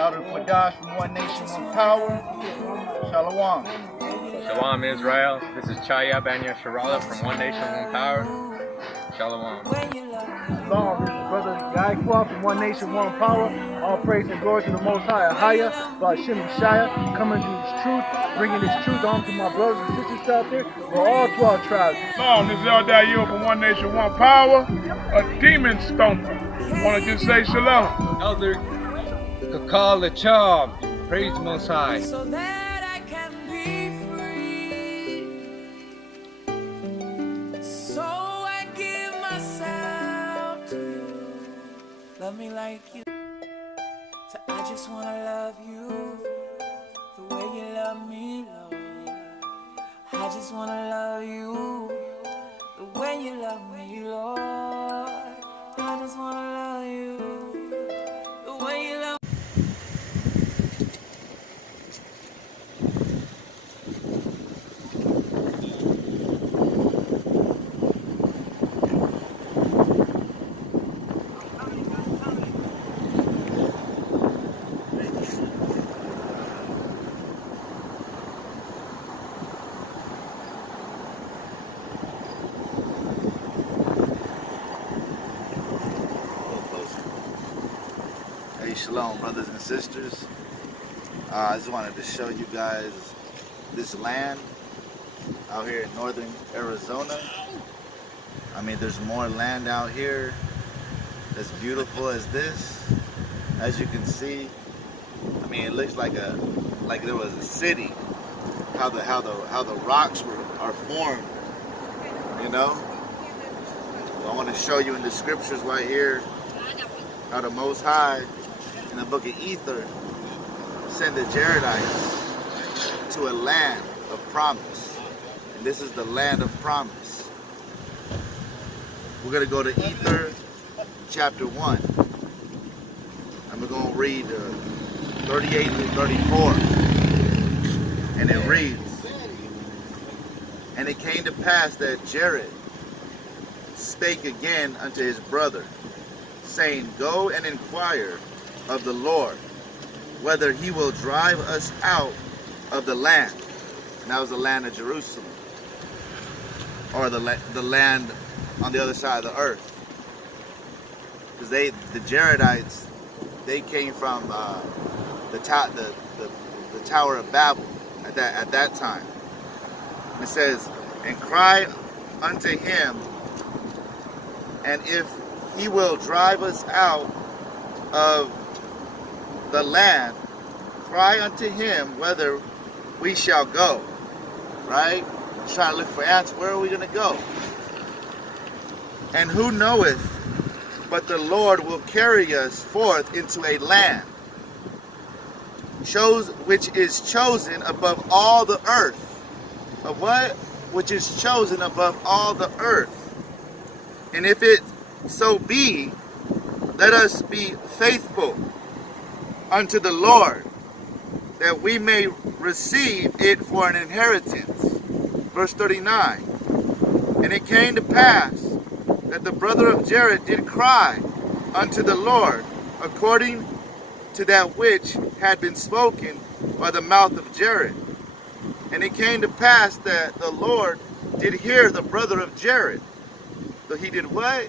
Elder Fadash from One Nation, One Power. Shalom. Shalom Israel. This is Chaya Banya Sharala from One Nation, One Power. Shalom. Shalom. This is Brother Yaikwa from One Nation, One Power. All praise and glory to the Most High, Ahaya, Ba'ashim Shaya, coming to this truth, bringing this truth on to my brothers and sisters out there, for all 12 tribes. Shalom. This is El Dayo from One Nation, One Power, a demon stomper. Want to just say shalom. Elder Kakal the Charm, praise the Most High. So that I can be free. So I give myself to you. Love me like you. So I just wanna love you the way you love me, Lord. I just wanna love you the way you love me, Lord. I just wanna love you the way you love me. Hey, shalom, brothers and sisters. I just wanted to show you guys this land out here in northern Arizona. I mean, there's more land out here as beautiful as this. As you can see, I mean, it looks like there was a city. How the rocks are formed, you know. I want to show you in the scriptures right here how the Most High in the book of Ether send the Jaredites to a land of promise. And this is the land of promise. We're going to go to Ether chapter 1. And we're going to read 38 through 34. And it reads, "And it came to pass that Jared spake again unto his brother, saying, Go and inquire of the Lord, whether he will drive us out of the land." And that was the land of Jerusalem, or the land on the other side of the earth. Because the Jaredites, they came from the Tower of Babel at that time. And it says, "And cry unto him, and if he will drive us out of the land, cry unto him whether we shall go." Right? Trying to look for answers. Where are we going to go? "And who knoweth but the Lord will carry us forth into a land which is chosen above all the earth." Of what? Which is chosen above all the earth. "And if it so be, let us be faithful unto the Lord, that we may receive it for an inheritance." Verse 39. "And it came to pass that the brother of Jared did cry unto the Lord, according to that which had been spoken by the mouth of Jared. And it came to pass that the Lord did hear the brother of Jared." So he did what?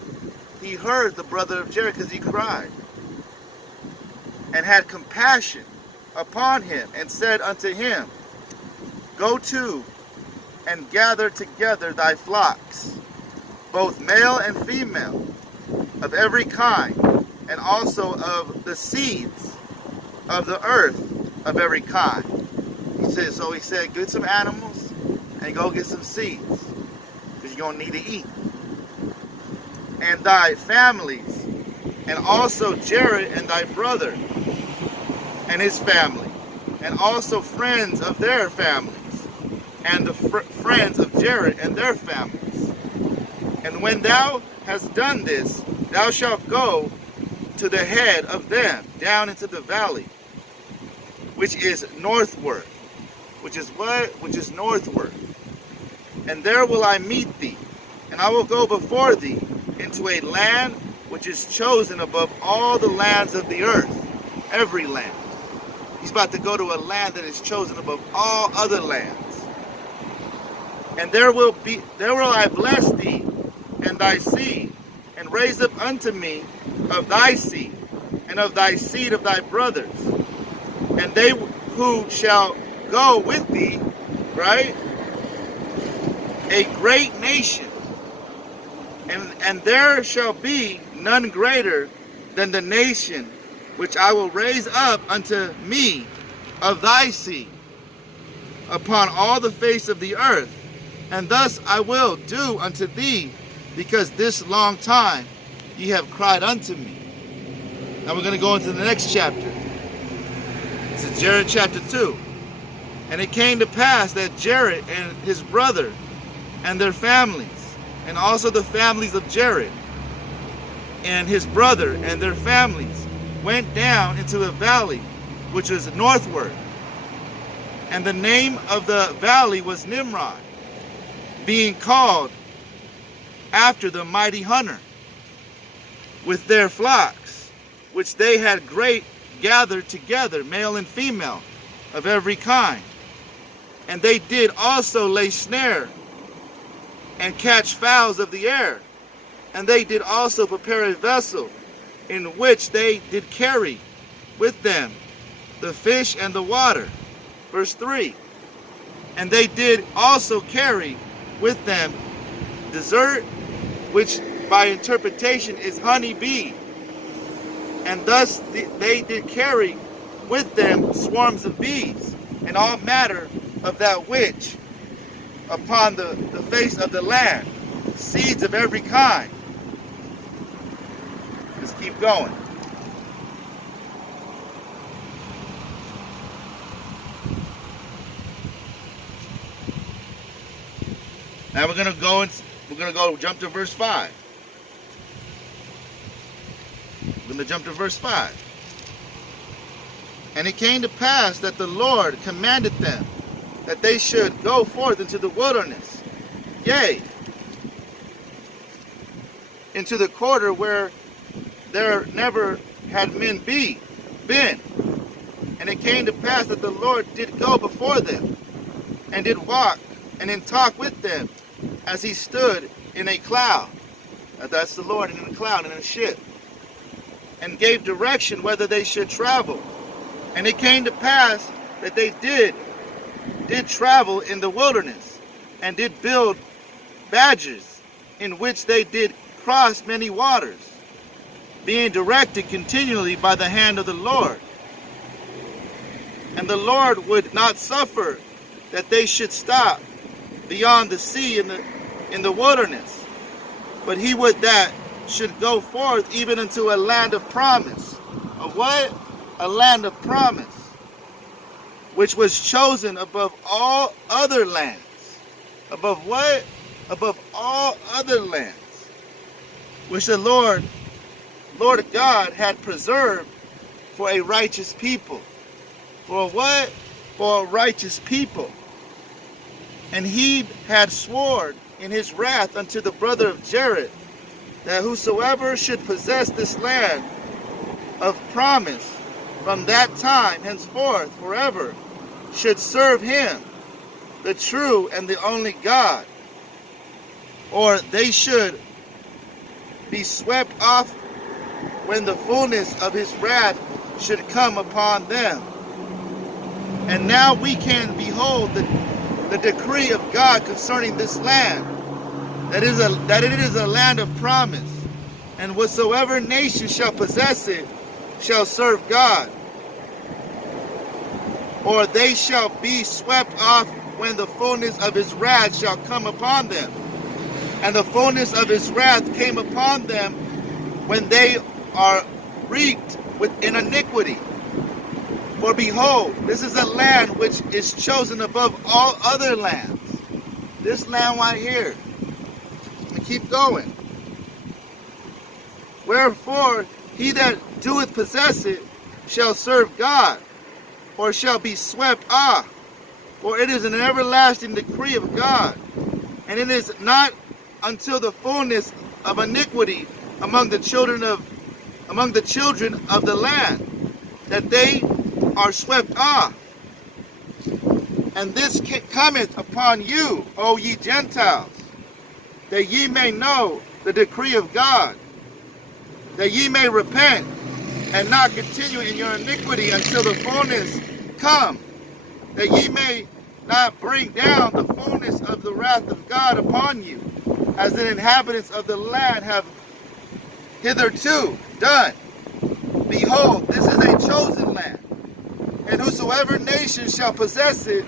He heard the brother of Jared because he cried. "And had compassion upon him, and said unto him, Go to and gather together thy flocks, both male and female, of every kind, and also of the seeds of the earth of every kind." He said, get some animals and go get some seeds, because you're going to need to eat. "And thy families, and also Jared and thy brother and his family, and also friends of their families, and the friends of Jared and their families. And when thou hast done this, thou shalt go to the head of them, down into the valley, which is northward." Which is what? Which is northward. "And there will I meet thee, and I will go before thee into a land which is chosen above all the lands of the earth," every land, He's about to go to a land that is chosen above all other lands. And there will I bless thee and thy seed, and raise up unto me of thy seed, and of thy seed of thy brothers, and they who shall go with thee, right? A great nation, and there shall be none greater than the nation which I will raise up unto me of thy seed upon all the face of the earth. And thus I will do unto thee, because this long time ye have cried unto me. Now we're going to go into the next chapter. This is Jared chapter 2. And it came to pass that Jared and his brother and their families, and also the families of Jared and his brother and their families, went down into the valley which was northward. And the name of the valley was Nimrod, being called after the mighty hunter, with their flocks, which they had great gathered together, male and female, of every kind. And they did also lay snare and catch fowls of the air. And they did also prepare a vessel, in which they did carry with them the fish and the water. Verse 3. And they did also carry with them dessert, which by interpretation is honey bee. And thus they did carry with them swarms of bees, and all matter of that which upon the face of the land, seeds of every kind. Let's keep going. Now we're gonna go jump to verse 5. We're gonna jump to verse 5. And it came to pass that the Lord commanded them that they should go forth into the wilderness, yea, into the quarter where there never had men been. And it came to pass that the Lord did go before them, and did walk and did talk with them, as he stood in a cloud. That's the Lord in a cloud, in a ship, and gave direction whether they should travel. And it came to pass that they did travel in the wilderness, and did build badges, in which they did cross many waters, being directed continually by the hand of the Lord. And the Lord would not suffer that they should stop beyond the sea in the wilderness, but he would that should go forth even unto a land of promise. A what? A land of promise, which was chosen above all other lands. Above what? Above all other lands, which the Lord God had preserved for a righteous people. For what? For a righteous people. And he had sworn in his wrath unto the brother of Jared, that whosoever should possess this land of promise from that time henceforth forever should serve him, the true and the only God, or they should be swept off when the fullness of his wrath should come upon them. And now we can behold the decree of God concerning this land, that it is a land of promise, and whatsoever nation shall possess it shall serve God, or they shall be swept off when the fullness of his wrath shall come upon them. And the fullness of his wrath came upon them when they are wreaked in iniquity. For behold, this is a land which is chosen above all other lands. This land right here. Let me keep going. Wherefore, he that doeth possess it shall serve God, or shall be swept off. For it is an everlasting decree of God, and it is not until the fullness of iniquity among the children of the land, that they are swept off. And this cometh upon you, O ye Gentiles, that ye may know the decree of God, that ye may repent and not continue in your iniquity until the fullness come, that ye may not bring down the fullness of the wrath of God upon you, as the inhabitants of the land have hitherto done. Behold, this is a chosen land, and whosoever nation shall possess it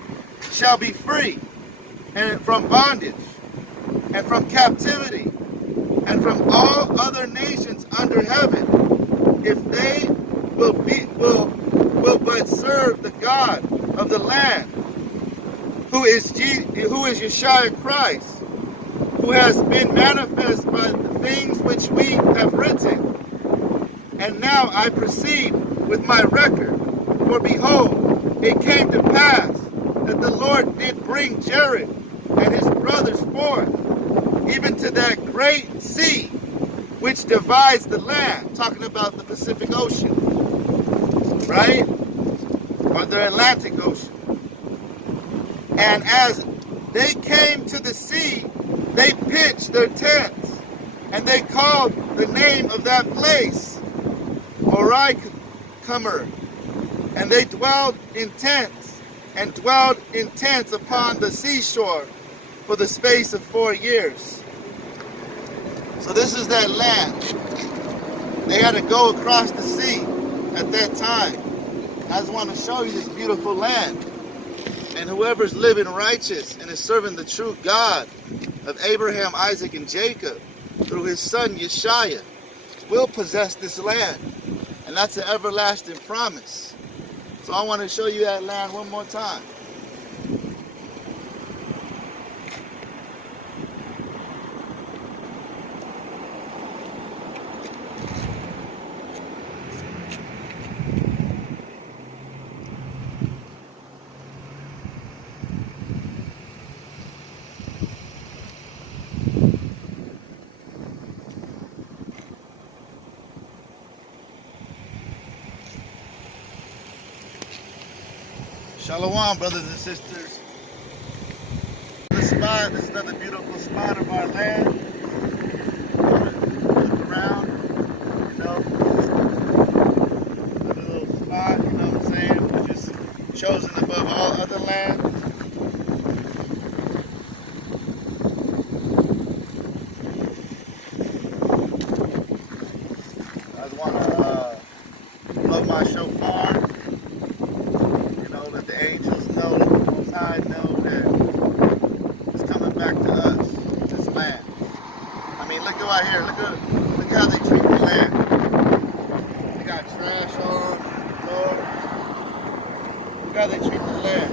shall be free, and from bondage, and from captivity, and from all other nations under heaven, if they will but serve the God of the land, who is Yeshua Christ, who has been manifest by the things which we have written. And now I proceed with my record. For behold, it came to pass that the Lord did bring Jared and his brothers forth, even to that great sea which divides the land, talking about the Pacific Ocean, right? Or the Atlantic Ocean. And as they came to the sea, they pitched their tents, and they called the name of that place Orai Comer, and they dwelled in tents, upon the seashore for the space of 4 years. So this is that land. They had to go across the sea at that time. I just want to show you this beautiful land. And whoever's living righteous and is serving the true God of Abraham, Isaac, and Jacob through his son Yeshua will possess this land. And that's an everlasting promise. So I want to show you that land one more time. Shalom, brothers and sisters. This spot, this is another beautiful spot of our land. Look around, you know. Another little spot, you know what I'm saying? Which is chosen above all other land. I just want to blow my shofar. Angels know, that the Most High know that it's coming back to us, this land. I mean, look right here. Look how they treat the land. They got trash on the floor. Look how they treat the land.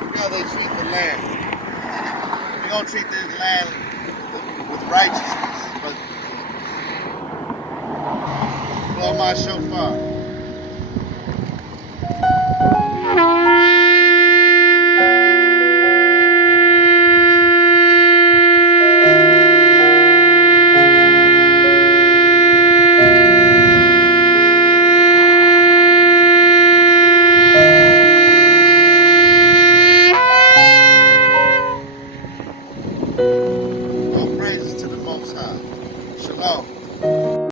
Look how they treat the land. We're gonna treat this land with righteousness. Blow my shofar.